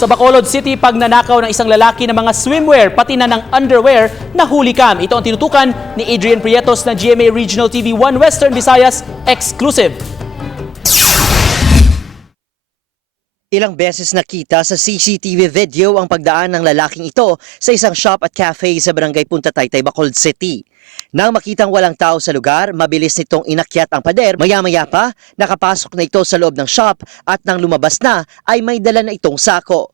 Sa Bacolod City, pagnanakaw ng isang lalaki ng mga swimwear pati na ng underwear na hulikam. Ito ang tinutukan ni Adrian Prietos ng GMA Regional TV 1 Western Visayas Exclusive. Ilang beses nakita sa CCTV video ang pagdaan ng lalaking ito sa isang shop at cafe sa barangay Punta Taytay, Bacolod City. Nang makitang walang tao sa lugar, mabilis nitong inakyat ang pader. Maya-maya pa, nakapasok na ito sa loob ng shop at nang lumabas na ay may dala na itong sako.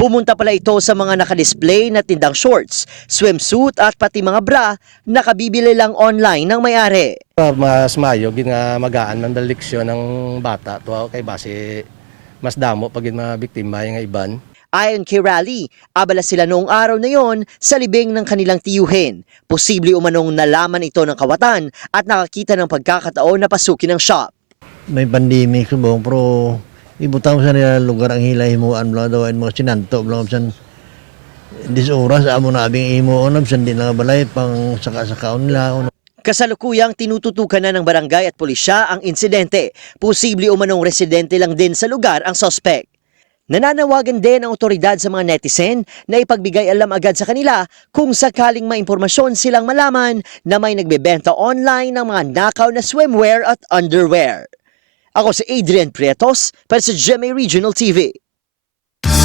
Pumunta pala ito sa mga nakadisplay na tindang shorts, swimsuit at pati mga bra, nakabibili lang online ng may-ari. Mas mayo, magaan ng daliksyon ng bata to kay base mas damo pag mabiktima yung iban. Ayon kay Rally, abala sila noong araw na yon sa libing ng kanilang tiyuhin. Posible umanong nalaman ito ng kawatan at nakakita ng pagkakataon na pasukin ang shop. May pandemic subong pero ibutang sa nila lugar ang hilay mo anlo daw ang mga sinanto blang san 10 oras amo na abing imo onab san din nga balay pang saka nila. Kasalukuyang tinututukan na ng barangay at pulisya ang insidente. Posible umanong residente lang din sa lugar ang suspect. Nananawagan din ang otoridad sa mga netizen na ipagbigay alam agad sa kanila kung sakaling may impormasyon silang malaman na may nagbebenta online ng mga nakaw na swimwear at underwear. Ako si Adrian Prietos para sa GMA Regional TV.